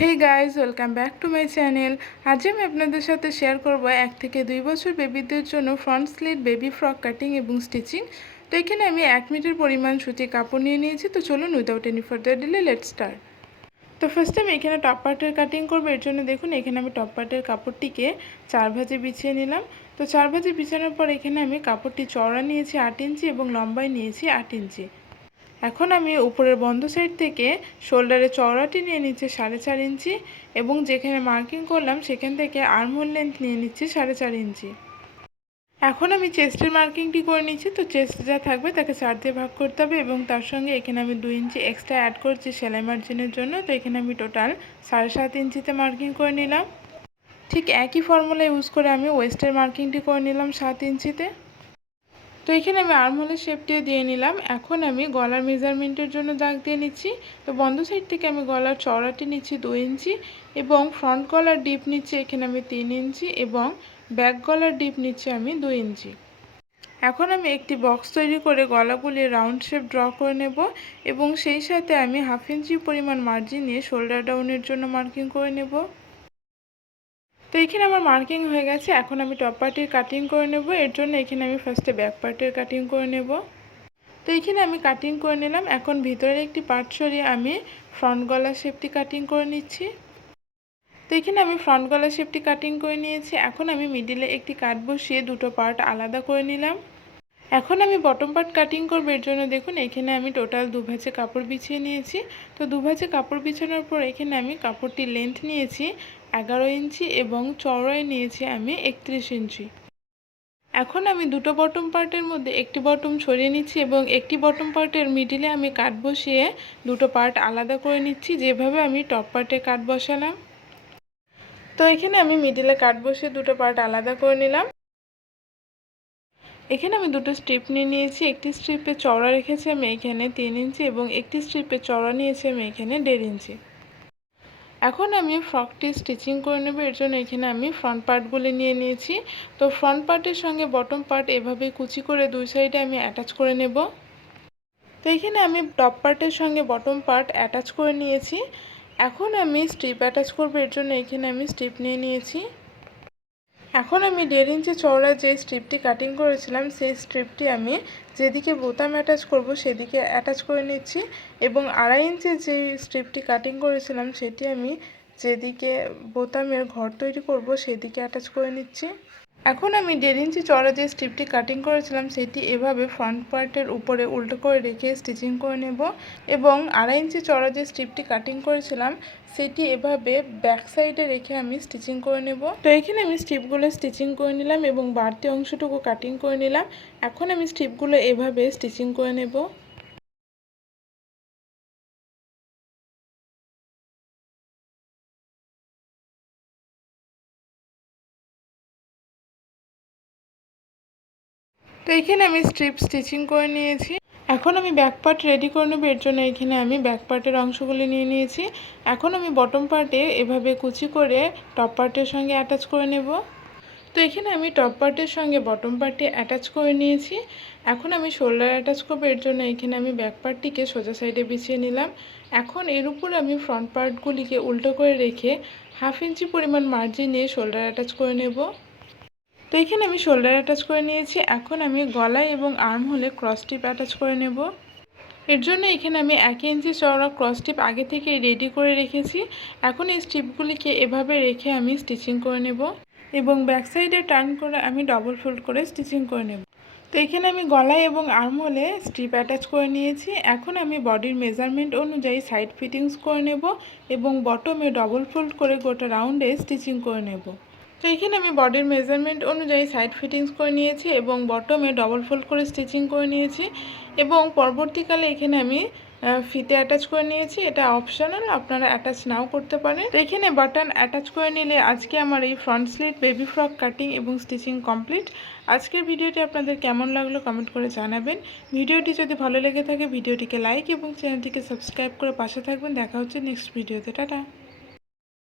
Hey guys welcome back to my channel. आज मैं আপনাদের সাথে শেয়ার করব 1 থেকে 2 বছর বেবিদের জন্য front slit baby frock cutting এবং স্টিচিং। তো এখানে আমি 1 মিটার পরিমাণ সুতি কাপড় নিয়ে নিয়েছি। তো চলুন without any further delay let's start. তো ফার্স্টে আমি এখানে টপ পার্টের কাটিং করব। এর জন্য দেখুন এখানে আমি টপ পার্টের কাপড়টিকে 4 ভাঁজে বিছিয়ে নিলাম। তো 4 ভাঁজে বিছানোর পর এখানে আমি কাপড়টি চওড়া নিয়েছি 8 ইঞ্চি এবং লম্বায় নিয়েছি 8 ইঞ্চি। এখন আমি উপরের বন্ধ সাইড থেকে শোল্ডারে চওড়াটি নিয়ে নিচ্ছি 4.5 ইঞ্চি এবং যেখানে মার্কিং করলাম সেখান থেকে আর্মহোল লেন্থ নিয়ে নিচ্ছি 4.5 ইঞ্চি। এখন আমি চেস্টের মার্কিংটি করে নিচ্ছি। তো চেস্ট যা থাকবে তাকে 4 দিয়ে ভাগ করতে হবে এবং তার সঙ্গে এখানে আমি 2 ইঞ্চি এক্সট্রা অ্যাড করছি সেলাই মার্জিনের জন্য। তো এখানে আমি টোটাল 7.5 ইঞ্চিতে মার্কিং করে নিলাম। ঠিক একই ফর্মুলা ইউজ করে আমি ওয়েস্টের মার্কিংটি করে নিলাম 7 ইঞ্চিতে। তো এখানে আমি আর্মহোলের শেপটিও দিয়ে নিলাম। এখন আমি গলার মেজারমেন্টের জন্য দাগ দিয়ে নিচ্ছি। তো বন্ধ সাইড থেকে আমি গলার চওড়াটি নিচ্ছি 2 ইঞ্চি এবং ফ্রন্ট গলার ডিপ নিচ্ছি এখানে আমি 3 ইঞ্চি এবং ব্যাক গলার ডিপ নিচ্ছি আমি 2 ইঞ্চি। এখন আমি একটি বক্স তৈরি করে গলাগুলি রাউন্ড শেপ ড্র করে নেব এবং সেই সাথে আমি 1/2 ইঞ্চি পরিমাণ মার্জিন নিয়ে শোল্ডার ডাউনের জন্য মার্কিং করে নেব। তো এখানে আমার মার্কিং হয়ে গেছে। এখন আমি টপ পার্টের কাটিং করে নেব। এর জন্য এখানে আমি ফার্স্টে ব্যাক পার্টের কাটিং করে নেব। তো এখানে আমি কাটিং করে নিলাম। এখন ভিতরের একটি পার্ট সরিয়ে আমি ফ্রন্ট গলা শেপটি কাটিং করে নিচ্ছি। তো এখানে আমি ফ্রন্ট গলা শেপটি কাটিং করে নিয়েছি। এখন আমি মিডিলে একটি কাট বসিয়ে দুটো পার্ট আলাদা করে নিলাম। এখন আমি বটম পার্ট কাটিং করব। এর জন্য দেখুন এখানে আমি টোটাল 2 ভাঁজে কাপড় বিছিয়ে নিয়েছি। তো 2 ভাঁজে কাপড় বিছানোর পর এখানে আমি কাপড়টির লেন্থ নিয়েছি 11 ইঞ্চি এবং চওড়ায় নিয়েছি আমি 31 ইঞ্চি। এখন আমি দুটো বটম পার্টের মধ্যে একটি বটম সরিয়ে নিচ্ছি এবং একটি বটম পার্টের মিডিলে আমি কাট বসিয়ে দুটো পার্ট আলাদা করে নিচ্ছি, যেভাবে আমি টপ পার্টে কাট বসালাম। তো এখানে আমি মিডিলে কাট বসিয়ে দুটো পার্ট আলাদা করে নিলাম। এখানে আমি দুটো স্ট্রিপ নিয়ে নিয়েছি। একটি স্ট্রিপে চওড়া রেখেছি আমি এখানে 3 ইঞ্চি এবং একটি স্ট্রিপে চওড়া নিয়েছি আমি এখানে 1.5 ইঞ্চি। এখন আমি ফ্রকটি স্টিচিং করে নেব। এর জন্য এখানে আমি ফ্রন্ট পার্টগুলি নিয়ে নিয়েছি। তো ফ্রন্ট পার্টের সঙ্গে বটম পার্ট এভাবে কুচি করে দুই সাইডে আমি অ্যাটাচ করে নেব। তো এখানে আমি টপ পার্টের সঙ্গে বটম পার্ট অ্যাটাচ করে নিয়েছি। এখন আমি স্ট্রিপ অ্যাটাচ করব। এর জন্য এখানে আমি স্ট্রিপ নিয়ে নিয়েছি। এখন আমি 1.5 ইঞ্চি চওড়া যে স্ট্রিপটি কাটিং করেছিলাম সেই স্ট্রিপটি আমি যেদিকে বোতাম অ্যাটাচ করব সেদিকে অ্যাটাচ করে নিচ্ছি এবং 2.5 ইঞ্চি যে স্ট্রিপটি কাটিং করেছিলাম সেটি আমি যেদিকে বোতামের ঘর তৈরি করব সেদিকে অ্যাটাচ করে নিচ্ছি। এখন আমি 1.5 ইঞ্চি চওড়া যে স্ট্রিপটি কাটিং করেছিলাম সেটি এভাবে ফ্রন্ট পার্টের উপরে উল্টো করে রেখে স্টিচিং করে নেব এবং 2.5 ইঞ্চি চওড়া যে স্ট্রিপটি কাটিং করেছিলাম সেটি এভাবে ব্যাক সাইডে রেখে আমি স্টিচিং করে নেব। তো এখানে আমি স্ট্রিপগুলো স্টিচিং করে নিলাম এবং বাড়তি অংশটুকু কাটিং করে নিলাম। এখন আমি স্ট্রিপগুলো এভাবে স্টিচিং করে নেব। তো এখানে আমি স্ট্রিপ স্টিচিং করে নিয়েছি। এখন আমি ব্যাক পার্ট রেডি করে নেব। এর জন্য এখানে আমি ব্যাক পার্টের অংশগুলি নিয়ে নিয়েছি। এখন আমি বটম পার্টে এভাবে কুচি করে টপ পার্টের সঙ্গে অ্যাটাচ করে নেব। তো এখানে আমি টপ পার্টের সঙ্গে বটম পার্টে অ্যাটাচ করে নিয়েছি। এখন আমি শোল্ডার অ্যাটাচ করবো। এর জন্য এখানে আমি ব্যাক পার্টটিকে সোজা সাইডে বিছিয়ে নিলাম। এখন এর উপর আমি ফ্রন্ট পার্টগুলিকে উল্টো করে রেখে 1/2 ইঞ্চি পরিমাণ মার্জিন নিয়ে শোল্ডার অ্যাটাচ করে নেব। তো এখানে আমি শোল্ডার অ্যাটাচ করে নিয়েছি। এখন আমি গলায় এবং আর্মহোলে ক্রস টিপ অ্যাটাচ করে নেব। এর জন্য এখানে আমি 1 ইঞ্চি চওড়া ক্রস টিপ আগে থেকে রেডি করে রেখেছি। এখন এই স্টিপগুলিকে এভাবে রেখে আমি স্টিচিং করে নেব এবং ব্যাক সাইডে টার্ন করে আমি ডবল ফোল্ড করে স্টিচিং করে নেব। তো এখানে আমি গলায় এবং আর্মহোলে স্ট্রিপ অ্যাটাচ করে নিয়েছি। এখন আমি বডির মেজারমেন্ট অনুযায়ী সাইড ফিটিংস করে নেব এবং বটমে ডবল ফোল্ড করে গোটা রাউন্ডে স্টিচিং করে নেব। তো এখানে আমি বডির মেজারমেন্ট অনুযায়ী সাইড ফিটিংস করে নিয়েছি এবং বটমে ডবল ফোল্ড করে স্টিচিং করে নিয়েছি এবং পরবর্তীকালে এখানে আমি ফিতে অ্যাটাচ করে নিয়েছি। এটা অপশনাল, আপনারা অ্যাটাচ নাও করতে পারেন। তো এখানে বাটন অ্যাটাচ করে নিলে আজকে আমার এই front slit baby frock cutting এবং স্টিচিং কমপ্লিট। আজকের ভিডিওটি আপনাদের কেমন লাগলো কমেন্ট করে জানাবেন। ভিডিওটি যদি ভালো লেগে থাকে ভিডিওটিকে লাইক এবং চ্যানেলটিকে সাবস্ক্রাইব করে পাশে থাকবেন। দেখা হচ্ছে নেক্সট ভিডিওতে। টাটা।